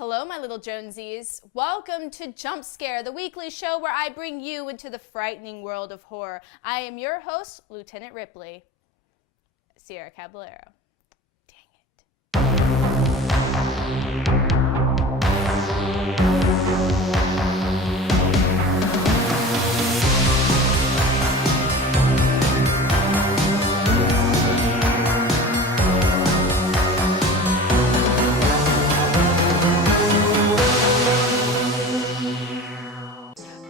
Hello, my little Jonesies. Welcome to Jump Scare, the weekly show where I bring you into the frightening world of horror. I am your host, Lieutenant Ripley. Sierra Caballero.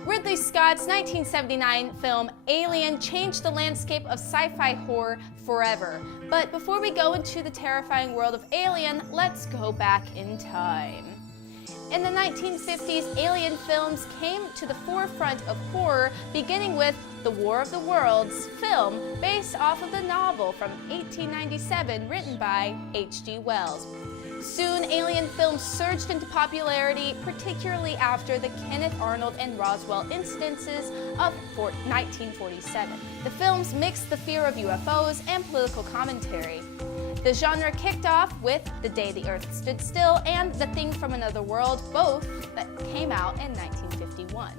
Ridley Scott's 1979 film Alien changed the landscape of sci-fi horror forever. But before we go into the terrifying world of Alien, let's go back in time. In the 1950s, Alien films came to the forefront of horror, beginning with The War of the Worlds film based off of the novel from 1897 written by H.G. Wells. Soon, Alien films surged into popularity, particularly after the Kenneth Arnold and Roswell incidences of 1947. The films mixed the fear of UFOs and political commentary. The genre kicked off with The Day the Earth Stood Still and The Thing from Another World, both that came out in 1951.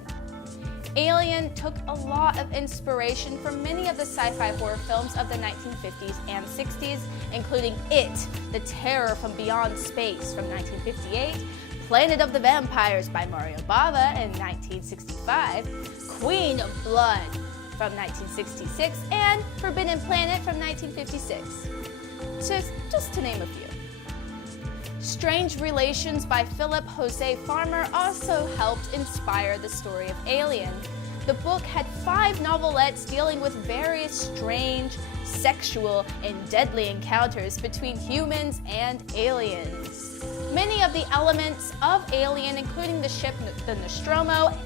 Alien took a lot of inspiration from many of the sci-fi horror films of the 1950s and 60s, including It, The Terror from Beyond Space from 1958, Planet of the Vampires by Mario Bava in 1965, Queen of Blood from 1966, and Forbidden Planet from 1956. Just to name a few. Strange Relations by Philip Jose Farmer also helped inspire the story of Alien. The book had 5 novelettes dealing with various strange, sexual, and deadly encounters between humans and aliens. Many of the elements of Alien, including the ship the Nostromo,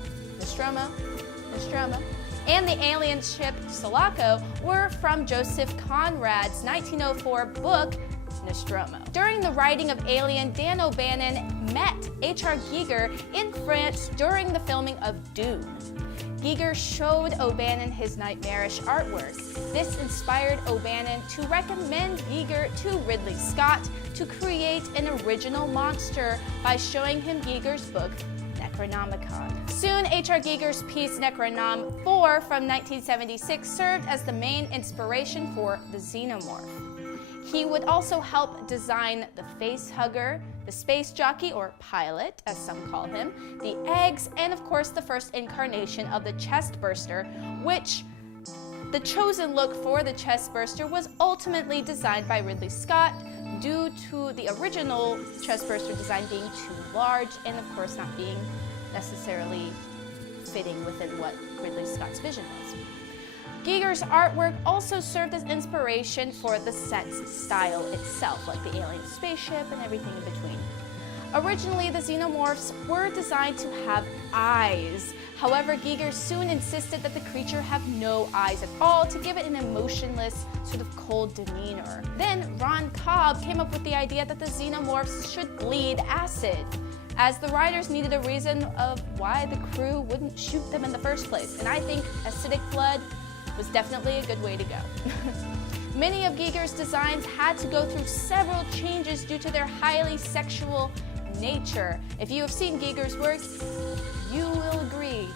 and the alien ship Sulaco, were from Joseph Conrad's 1904 book, Nostromo. During the writing of Alien, Dan O'Bannon met H.R. Giger in France during the filming of Dune. Giger showed O'Bannon his nightmarish artwork. This inspired O'Bannon to recommend Giger to Ridley Scott to create an original monster by showing him Giger's book, Necronomicon. Soon, H.R. Giger's piece Necronom 4 from 1976 served as the main inspiration for the Xenomorph. He would also help design the facehugger, the space jockey, or pilot, as some call him, the eggs, and of course the first incarnation of the chestburster, which the chosen look for the chestburster was ultimately designed by Ridley Scott due to the original chestburster design being too large and of course not being necessarily fitting within what Ridley Scott's vision was. Giger's artwork also served as inspiration for the set's style itself, like the alien spaceship and everything in between. Originally, the xenomorphs were designed to have eyes. However, Giger soon insisted that the creature have no eyes at all to give it an emotionless, sort of cold demeanor. Then, Ron Cobb came up with the idea that the xenomorphs should bleed acid, as the writers needed a reason of why the crew wouldn't shoot them in the first place. And I think acidic blood was definitely a good way to go. Many of Giger's designs had to go through several changes due to their highly sexual nature. If you have seen Giger's work, you will agree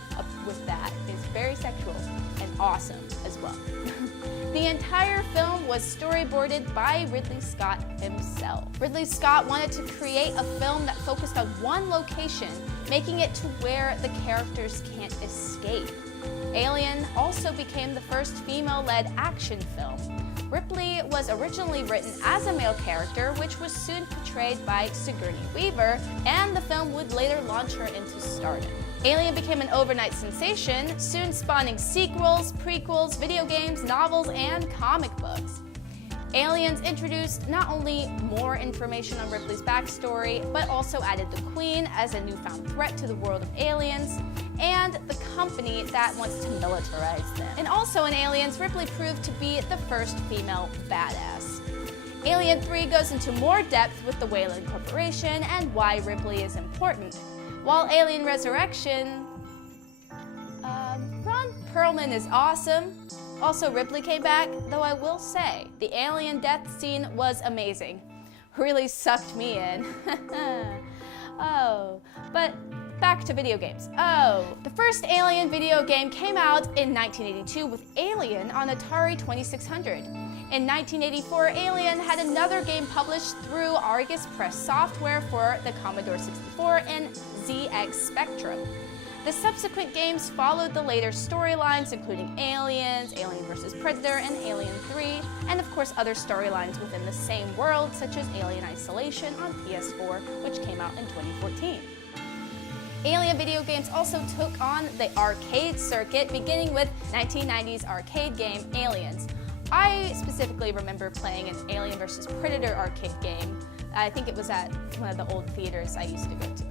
with that. It's very sexual and awesome as well. The entire film was storyboarded by Ridley Scott himself. Ridley Scott wanted to create a film that focused on one location, making it to where the characters can't escape. Alien also became the first female-led action film. Ripley was originally written as a male character, which was soon portrayed by Sigourney Weaver, and the film would later launch her into stardom. Alien became an overnight sensation, soon spawning sequels, prequels, video games, novels, and comic books. Aliens introduced not only more information on Ripley's backstory, but also added the Queen as a newfound threat to the world of aliens, and the company that wants to militarize them. And also in Aliens, Ripley proved to be the first female badass. Alien 3 goes into more depth with the Weyland Corporation and why Ripley is important. While Alien Resurrection, Ron Perlman is awesome. Also, Ripley came back, though I will say, the alien death scene was amazing. Really sucked me in. Oh, back to video games. Oh, the first Alien video game came out in 1982 with Alien on Atari 2600. In 1984, Alien had another game published through Argus Press Software for the Commodore 64 and ZX Spectrum. The subsequent games followed the later storylines, including Aliens, Alien vs. Predator, and Alien 3, and of course other storylines within the same world, such as Alien Isolation on PS4, which came out in 2014. Alien video games also took on the arcade circuit, beginning with 1990's arcade game Aliens. I specifically remember playing an Alien vs. Predator arcade game. I think it was at one of the old theaters I used to go to.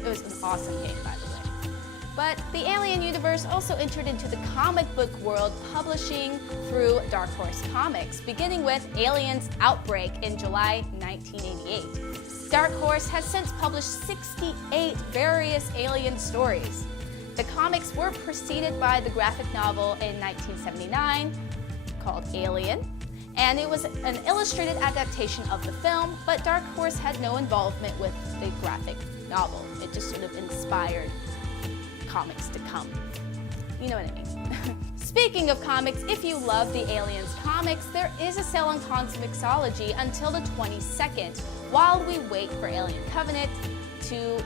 It was an awesome game, by the way. But the Alien universe also entered into the comic book world, publishing through Dark Horse Comics, beginning with Aliens Outbreak in July 1988. Dark Horse has since published 68 various Alien stories. The comics were preceded by the graphic novel in 1979 called Alien, and it was an illustrated adaptation of the film, but Dark Horse had no involvement with the graphic novel. It just sort of inspired comics to come. You know what I mean. Speaking of comics, if you love the Aliens comics, there is a sale on Comixology until the 22nd while we wait for Alien Covenant to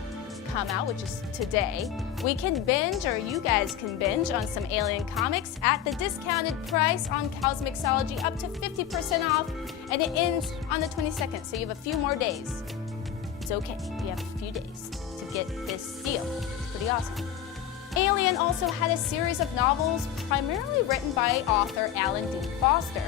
come out, which is today. We can binge, or you guys can binge, on some Alien comics at the discounted price on Comixology, up to 50% off, and it ends on the 22nd, so you have a few more days. It's okay, you have a few days to get this deal. It's pretty awesome. Alien also had a series of novels primarily written by author Alan Dean Foster.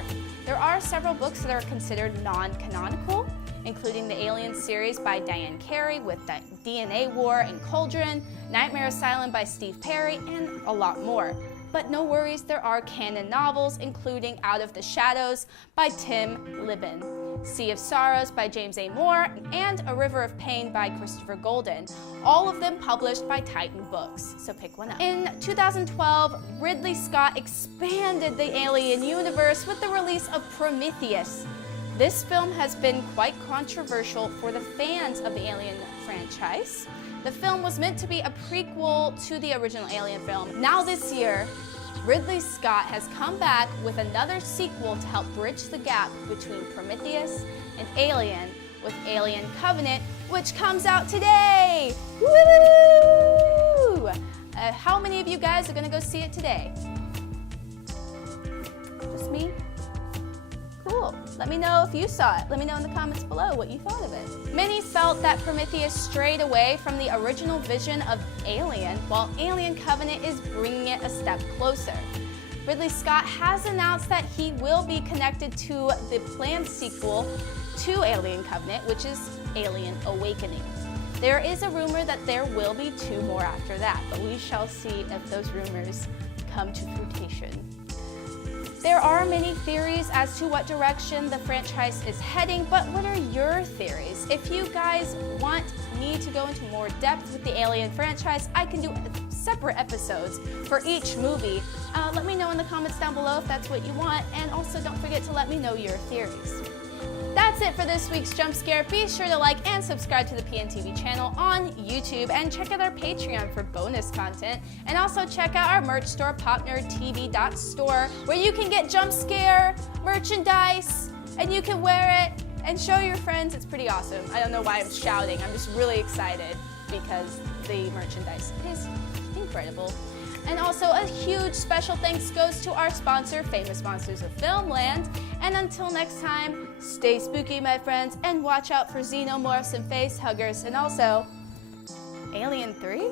There are several books that are considered non-canonical, including the Alien series by Diane Carey with DNA War and Cauldron, Nightmare Asylum by Steve Perry, and a lot more. But no worries, there are canon novels, including Out of the Shadows by Tim Libin, Sea of Sorrows by James A. Moore, and A River of Pain by Christopher Golden, all of them published by Titan Books, so pick one up. In 2012, Ridley Scott expanded the Alien universe with the release of Prometheus. This film has been quite controversial for the fans of the Alien franchise. The film was meant to be a prequel to the original Alien film. Now this year, Ridley Scott has come back with another sequel to help bridge the gap between Prometheus and Alien with Alien Covenant, which comes out today! Woo! How many of you guys are gonna go see it today? Just me? Cool. Let me know if you saw it. Let me know in the comments below what you thought of it. Many felt that Prometheus strayed away from the original vision of Alien, while Alien Covenant is bringing it a step closer. Ridley Scott has announced that he will be connected to the planned sequel to Alien Covenant, which is Alien Awakening. There is a rumor that there will be 2 more after that, but we shall see if those rumors come to fruition. There are many theories as to what direction the franchise is heading, but what are your theories? If you guys want me to go into more depth with the Alien franchise, I can do separate episodes for each movie. Let me know in the comments down below if that's what you want, and also don't forget to let me know your theories. That's it for this week's Jump Scare. Be sure to like and subscribe to the PNTV channel on YouTube, and check out our Patreon for bonus content. And also check out our merch store, popnerdtv.store, where you can get Jump Scare merchandise, and you can wear it and show your friends. It's pretty awesome. I don't know why I'm shouting. I'm just really excited because the merchandise is incredible. And also a huge special thanks goes to our sponsor, Famous Monsters of Filmland. And until next time, stay spooky, my friends, and watch out for xenomorphs and face huggers, and also Alien 3?